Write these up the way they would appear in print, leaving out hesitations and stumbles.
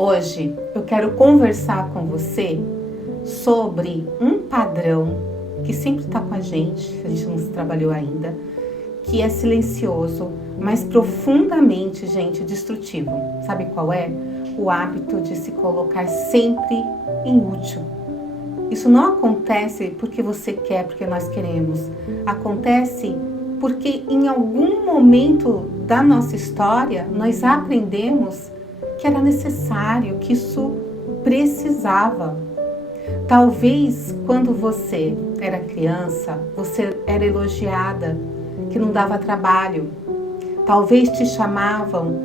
Hoje eu quero conversar com você sobre um padrão que sempre está com a gente não se trabalhou ainda, que é silencioso, mas profundamente, gente, destrutivo. Sabe qual é? O hábito de se colocar sempre em útil. Isso não acontece porque você quer, porque nós queremos. Acontece porque em algum momento da nossa história nós aprendemos que era necessário, que isso precisava. Talvez quando você era criança, você era elogiada, que não dava trabalho. Talvez te chamavam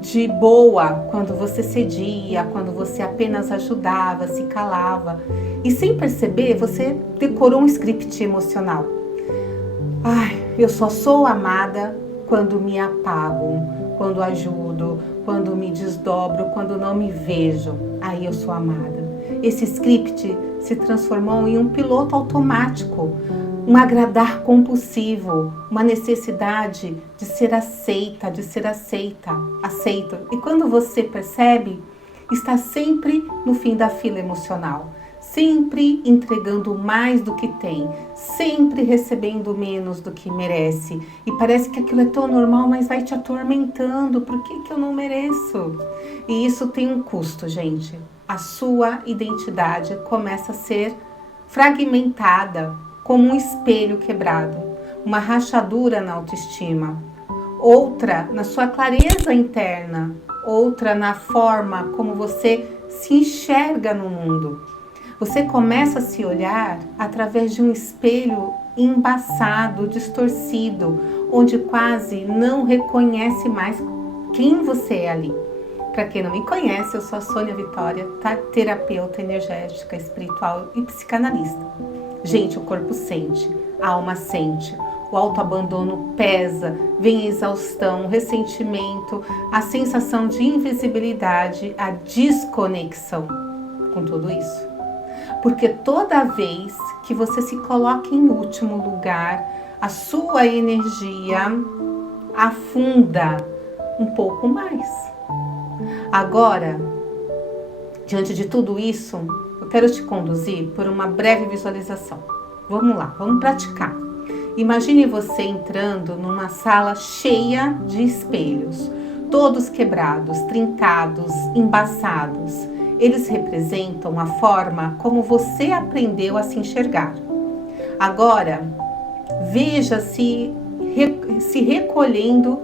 de boa quando você cedia, quando você apenas ajudava, se calava. E sem perceber, você decorou um script emocional. Eu só sou amada quando me apago, quando ajudo, quando me desdobro, quando não me vejo. Aí eu sou amada. Esse script se transformou em um piloto automático, um agradar compulsivo, uma necessidade de ser aceita, aceito. E quando você percebe, está sempre no fim da fila emocional, sempre entregando mais do que tem, sempre recebendo menos do que merece. E parece que aquilo é tão normal, mas vai te atormentando. Por que eu não mereço? E isso tem um custo, gente. A sua identidade começa a ser fragmentada, como um espelho quebrado, uma rachadura na autoestima, outra na sua clareza interna, outra na forma como você se enxerga no mundo. Você começa a se olhar através de um espelho embaçado, distorcido, onde quase não reconhece mais quem você é ali. Para quem não me conhece, eu sou a Sônia Vitória, terapeuta energética, espiritual e psicanalista. Gente, o corpo sente, a alma sente, o autoabandono pesa, vem a exaustão, o ressentimento, a sensação de invisibilidade, a desconexão com tudo isso. Porque toda vez que você se coloca em último lugar, a sua energia afunda um pouco mais. Agora, diante de tudo isso, eu quero te conduzir por uma breve visualização. Vamos lá, vamos praticar. Imagine você entrando numa sala cheia de espelhos, todos quebrados, trincados, embaçados. Eles representam a forma como você aprendeu a se enxergar. Agora, veja-se recolhendo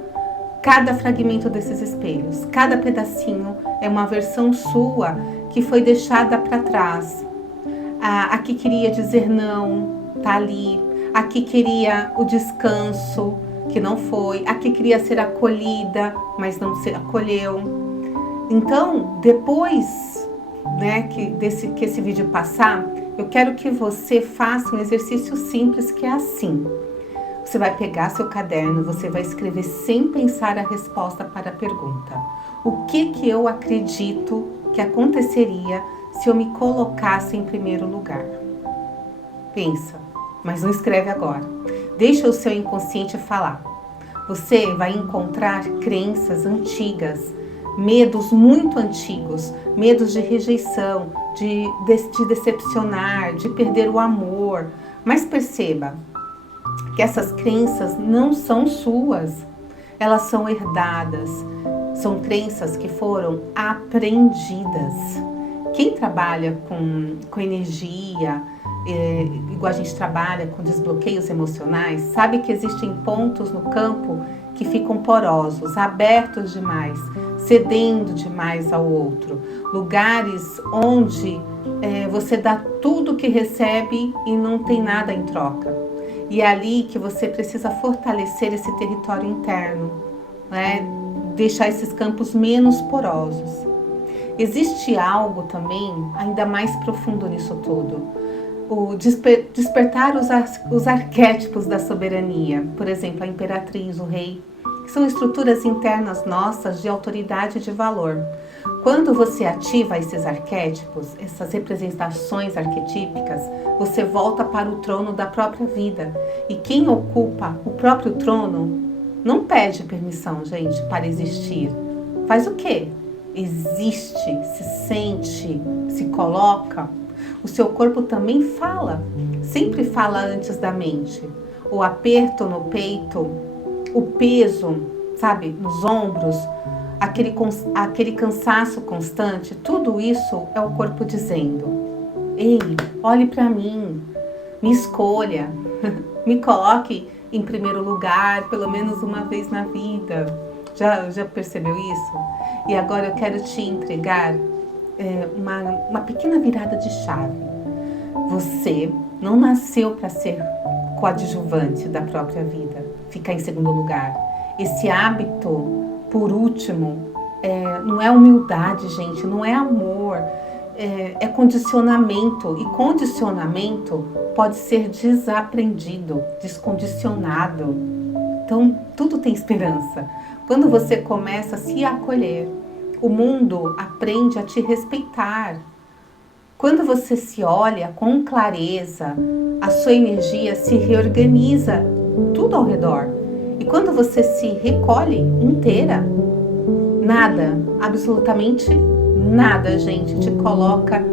cada fragmento desses espelhos. Cada pedacinho é uma versão sua que foi deixada para trás. A que queria dizer não, tá ali. A que queria o descanso, que não foi. A que queria ser acolhida, mas não se acolheu. Então, depois que esse vídeo passar, eu quero que você faça um exercício simples que é assim. Você vai pegar seu caderno, você vai escrever sem pensar a resposta para a pergunta. O que eu acredito que aconteceria se eu me colocasse em primeiro lugar? Pensa, mas não escreve agora. Deixa o seu inconsciente falar. Você vai encontrar crenças antigas, medos muito antigos, medos de rejeição, de decepcionar, de perder o amor. Mas perceba que essas crenças não são suas, elas são herdadas, são crenças que foram aprendidas. Quem trabalha com energia, igual a gente trabalha com desbloqueios emocionais, sabe que existem pontos no campo que ficam porosos, abertos demais, cedendo demais ao outro. Lugares onde você dá tudo que recebe e não tem nada em troca. E é ali que você precisa fortalecer esse território interno, deixar esses campos menos porosos. Existe algo também ainda mais profundo nisso tudo. O despertar os arquétipos da soberania, por exemplo, a imperatriz, o rei, que são estruturas internas nossas de autoridade e de valor. Quando você ativa esses arquétipos, essas representações arquetípicas, você volta para o trono da própria vida. E quem ocupa o próprio trono não pede permissão, gente, para existir. Faz o quê? existe, se sente, se coloca, o seu corpo também fala, sempre fala antes da mente. O aperto no peito, o peso, sabe, nos ombros, aquele cansaço constante, tudo isso é o corpo dizendo: ei, olhe para mim, me escolha, me coloque em primeiro lugar, pelo menos uma vez na vida. Já percebeu isso? E agora eu quero te entregar uma pequena virada de chave. Você não nasceu para ser coadjuvante da própria vida, ficar em segundo lugar. Esse hábito, por último, não é humildade, gente, não é amor, é condicionamento. E condicionamento pode ser desaprendido, descondicionado. Então, tudo tem esperança. Quando você começa a se acolher, o mundo aprende a te respeitar. Quando você se olha com clareza, a sua energia se reorganiza tudo ao redor. E quando você se recolhe inteira, nada, absolutamente nada, gente, te coloca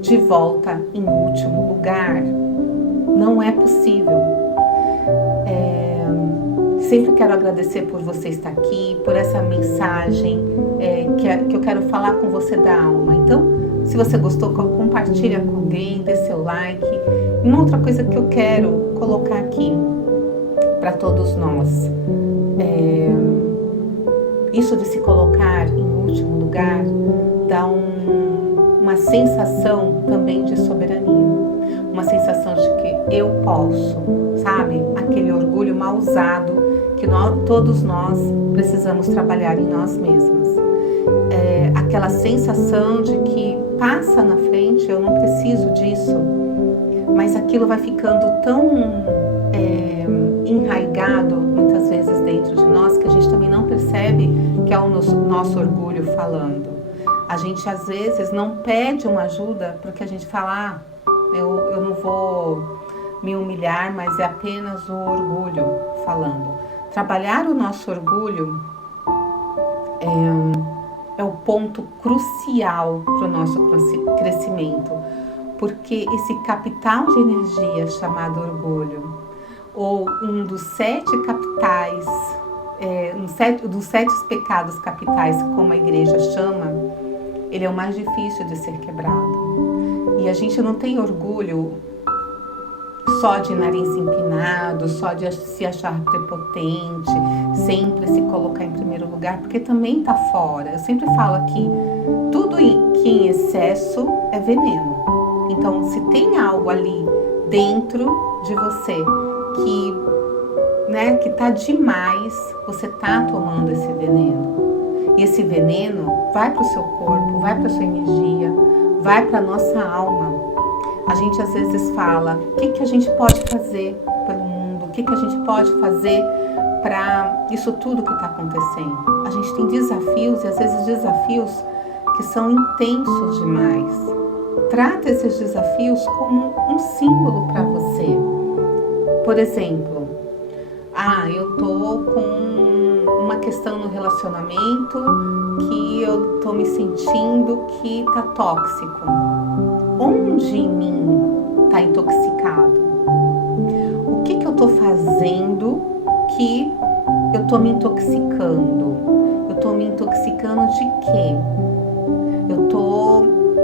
de volta em último lugar. Não é possível. Sempre quero agradecer por você estar aqui, por essa mensagem que eu quero falar com você da alma. Então, se você gostou, compartilha com alguém, dê seu like. E uma outra coisa que eu quero colocar aqui para todos nós, isso de se colocar em último lugar dá uma sensação também de soberania, uma sensação de que eu posso, sabe? Aquele orgulho mal usado que todos nós precisamos trabalhar em nós mesmos. Aquela sensação de que passa na frente, eu não preciso disso, mas aquilo vai ficando tão enraigado muitas vezes dentro de nós que a gente também não percebe que é o nosso orgulho falando. A gente às vezes não pede uma ajuda porque a gente fala: eu não vou me humilhar, mas é apenas o orgulho falando. Trabalhar o nosso orgulho é o ponto crucial para o nosso crescimento, porque esse capital de energia chamado orgulho, ou um dos 7 capitais, dos 7 pecados capitais, como a igreja chama, ele é o mais difícil de ser quebrado. E a gente não tem orgulho só de nariz empinado, só de se achar prepotente, sempre se colocar em primeiro lugar, porque também está fora. Eu sempre falo aqui, tudo que em excesso é veneno. Então, se tem algo ali dentro de você que tá demais, você tá tomando esse veneno. E esse veneno vai para o seu corpo, vai para a sua energia, vai para a nossa alma. A gente às vezes fala: o que a gente pode fazer pelo mundo? O que a gente pode fazer para isso tudo que está acontecendo? A gente tem desafios e às vezes desafios que são intensos demais. Trata esses desafios como um símbolo para você. Por exemplo, eu tô com uma questão no relacionamento que eu tô me sentindo que tá tóxico. Onde em mim tá intoxicado? O que eu tô fazendo que eu tô me intoxicando? Eu tô me intoxicando de quê?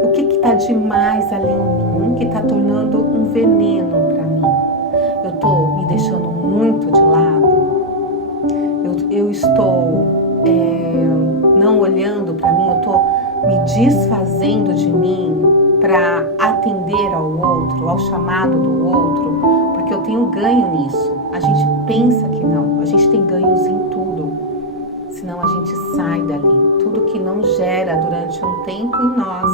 O que tá demais ali em mim que tá tornando um veneno para mim? Eu tô me deixando muito de lado? Eu estou não olhando para mim? Eu tô me desfazendo de mim para atender ao outro, ao chamado do outro, porque eu tenho ganho nisso. A gente pensa que não, a gente tem ganhos em tudo, senão a gente sai dali. Tudo que não gera durante um tempo em nós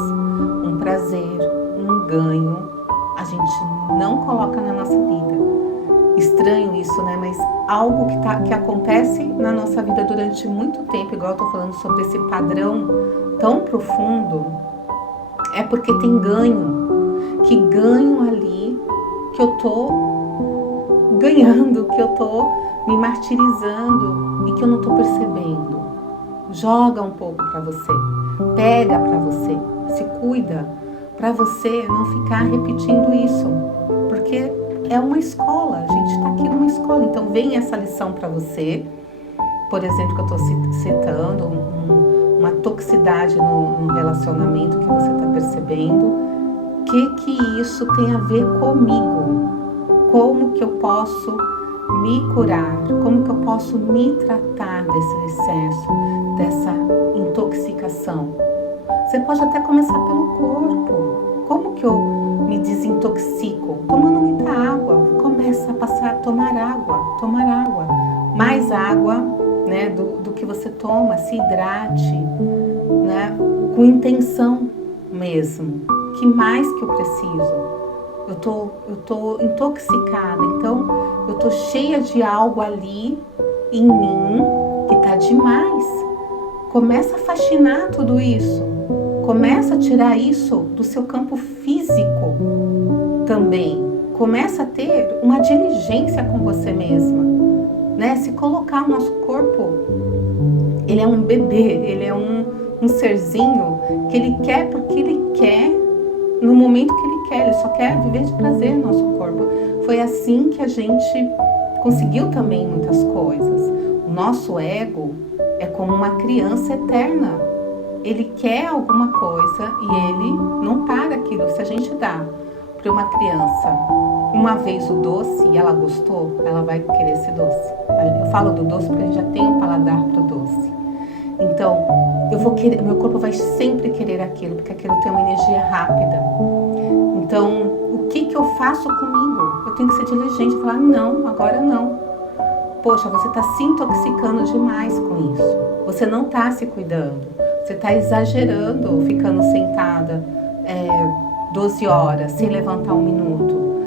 um prazer, um ganho, a gente não coloca na nossa vida. Estranho isso, né? Mas algo que acontece na nossa vida durante muito tempo, igual eu tô falando sobre esse padrão tão profundo, é porque tem ganho. Que ganho ali que eu tô ganhando, que eu tô me martirizando e que eu não tô percebendo. joga um pouco para você, pega para você, se cuida, para você não ficar repetindo isso, porque é uma escola, a gente está aqui numa escola, então vem essa lição para você, por exemplo, que eu estou citando, uma toxicidade no relacionamento que você está percebendo, o que isso tem a ver comigo, como que eu posso me curar, como que eu posso me tratar desse excesso, dessa intoxicação. Você pode até começar pelo corpo. Como que eu me desintoxico? Tomando muita água. Começa a tomar água. Mais água, né, do que você toma. Se hidrate, né, com intenção mesmo. Que mais que eu preciso? Eu tô intoxicada, então eu tô cheia de algo ali em mim que tá demais. Começa a faxinar tudo isso. Começa a tirar isso do seu campo físico também. Começa a ter uma diligência com você mesma, né? Se colocar o nosso corpo, ele é um bebê, ele é um serzinho que ele quer porque ele quer, no momento que ele quer, ele só quer viver de prazer no nosso corpo. Foi assim que a gente conseguiu também muitas coisas. O nosso ego é como uma criança eterna. Ele quer alguma coisa e ele não para aquilo. Se a gente dá para uma criança uma vez o doce e ela gostou, ela vai querer esse doce. Eu falo do doce porque a gente já tem um paladar pro doce. Então, eu vou querer, meu corpo vai sempre querer aquilo, porque aquilo tem uma energia rápida. Então, o que eu faço comigo? Eu tenho que ser diligente e falar, não, agora não. Poxa, você está se intoxicando demais com isso. Você não está se cuidando. Você está exagerando, ficando sentada 12 horas, sem levantar um minuto.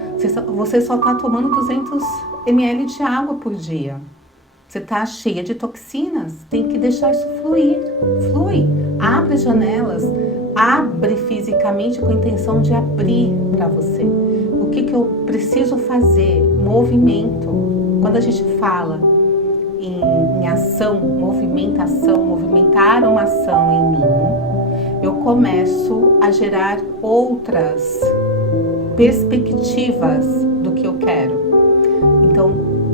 Você só está tomando 200 ml de água por dia. Você está cheia de toxinas, tem que deixar isso fluir. Flui, abre as janelas, abre fisicamente com a intenção de abrir para você. O que eu preciso fazer? Movimento. Quando a gente fala em ação, movimentação, movimentar uma ação em mim, eu começo a gerar outras perspectivas do que eu quero. Então,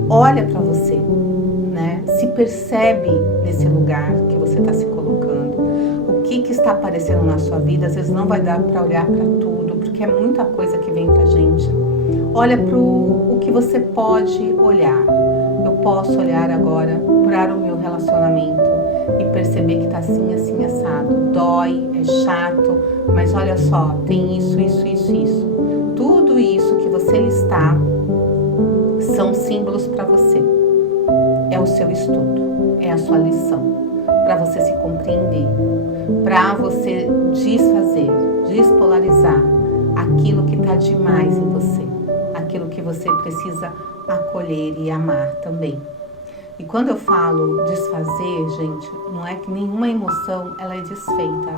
olha para você, né? Se percebe nesse lugar que você está se colocando. O que está aparecendo na sua vida, às vezes não vai dar para olhar para tudo, porque é muita coisa que vem pra gente. Olha para o que você pode olhar. Eu posso olhar agora para o meu relacionamento e perceber que está assim, assim, assado. Dói, é chato, mas olha só, tem isso. Tudo isso que você listar são símbolos para você. É o seu estudo, é a sua lição, para você se compreender, para você desfazer, despolarizar aquilo que está demais em você, aquilo que você precisa acolher e amar também. E quando eu falo desfazer, gente, não é que nenhuma emoção ela é desfeita.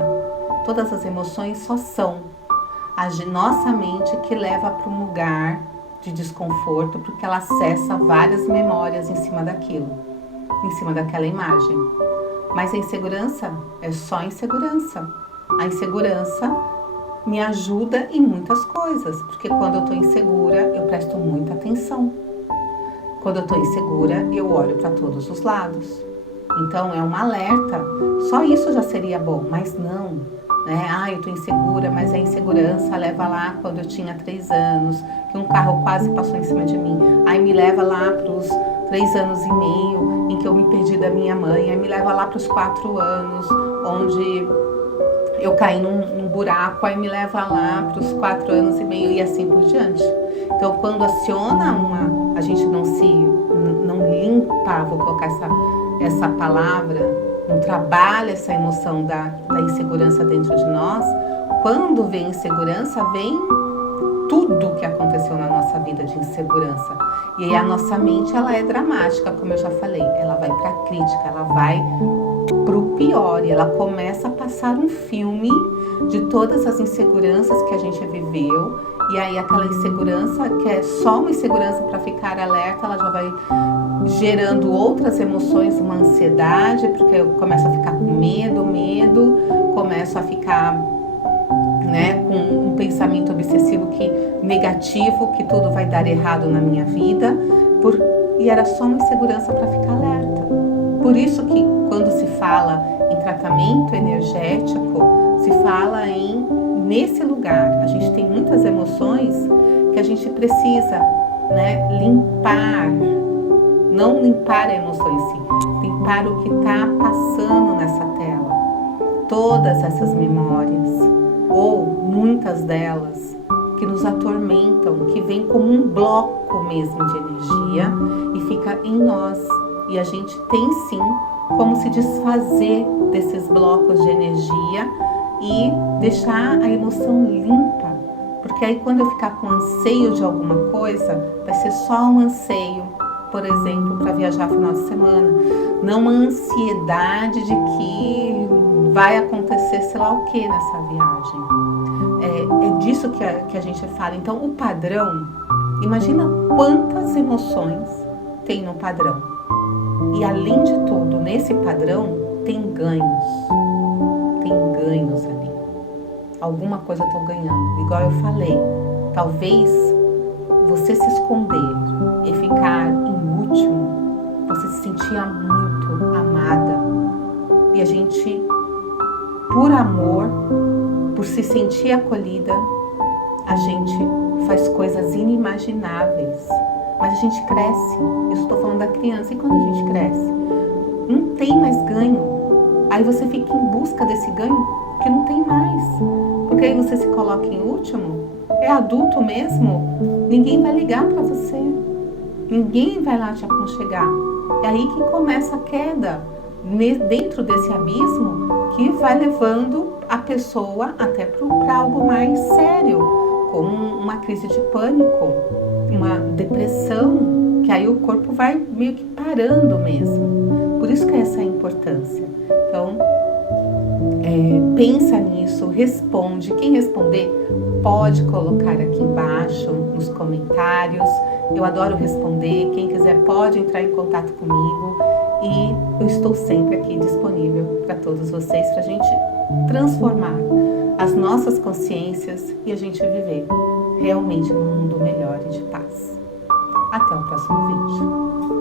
Todas as emoções só são a de nossa mente que leva para um lugar de desconforto, porque ela acessa várias memórias em cima daquilo, em cima daquela imagem. Mas a insegurança é só insegurança. A insegurança me ajuda em muitas coisas, porque quando eu estou insegura, eu presto muita atenção. Quando eu estou insegura, eu olho para todos os lados. Então é um alerta. Só isso já seria bom, mas não. Né? Eu estou insegura, mas a insegurança leva lá quando eu tinha 3 anos, que um carro quase passou em cima de mim. Aí me leva lá para os 3 anos e meio, em que eu me perdi da minha mãe. Aí me leva lá para os 4 anos, onde eu caí num buraco. Aí me leva lá para os 4 anos e meio e assim por diante. Então, quando aciona a gente não limpa, vou colocar essa palavra, não trabalha essa emoção da insegurança dentro de nós, quando vem insegurança, vem tudo que aconteceu na nossa vida de insegurança. E aí a nossa mente, ela é dramática, como eu já falei, ela vai para a crítica, ela vai pro pior, e ela começa a passar um filme de todas as inseguranças que a gente viveu, e aí aquela insegurança, que é só uma insegurança para ficar alerta, ela já vai gerando outras emoções, uma ansiedade, porque eu começo a ficar com medo, começo a ficar, né, com um pensamento obsessivo negativo, que tudo vai dar errado na minha vida, e era só uma insegurança para ficar alerta. Por isso que quando se fala em tratamento energético, se fala nesse lugar. A gente tem muitas emoções que a gente precisa, né, limpar. Não limpar a emoção em si, limpar o que está passando nessa tela. Todas essas memórias, ou muitas delas, que nos atormentam, que vem como um bloco mesmo de energia e fica em nós. E a gente tem sim como se desfazer desses blocos de energia e deixar a emoção limpa. Porque aí quando eu ficar com anseio de alguma coisa, vai ser só um anseio, por exemplo, para viajar no final de semana. Não uma ansiedade de que vai acontecer sei lá o que nessa viagem. É disso que a gente fala. Então, o padrão, imagina quantas emoções tem no padrão. E além de tudo, nesse padrão tem ganhos. Tem ganhos ali. Alguma coisa eu estou ganhando. Igual eu falei, talvez você se esconder e ficar em último, você se sentia muito amada. E a gente, por amor, por se sentir acolhida, a gente faz coisas inimagináveis. Mas a gente cresce. Eu estou falando da criança. E quando a gente cresce? Não tem mais ganho. Aí você fica em busca desse ganho que não tem mais. Porque aí você se coloca em último. É adulto mesmo. Ninguém vai ligar para você. Ninguém vai lá te aconchegar. É aí que começa a queda. Dentro desse abismo que vai levando a pessoa até para algo mais sério, como uma crise de pânico, uma depressão, que aí o corpo vai meio que parando mesmo. Por isso que essa é a importância. Então, pensa nisso, responde. Quem responder pode colocar aqui embaixo nos comentários. Eu adoro responder. Quem quiser pode entrar em contato comigo. E eu estou sempre aqui disponível para todos vocês, para a gente transformar as nossas consciências e a gente viver realmente num mundo melhor e de paz. Até o próximo vídeo.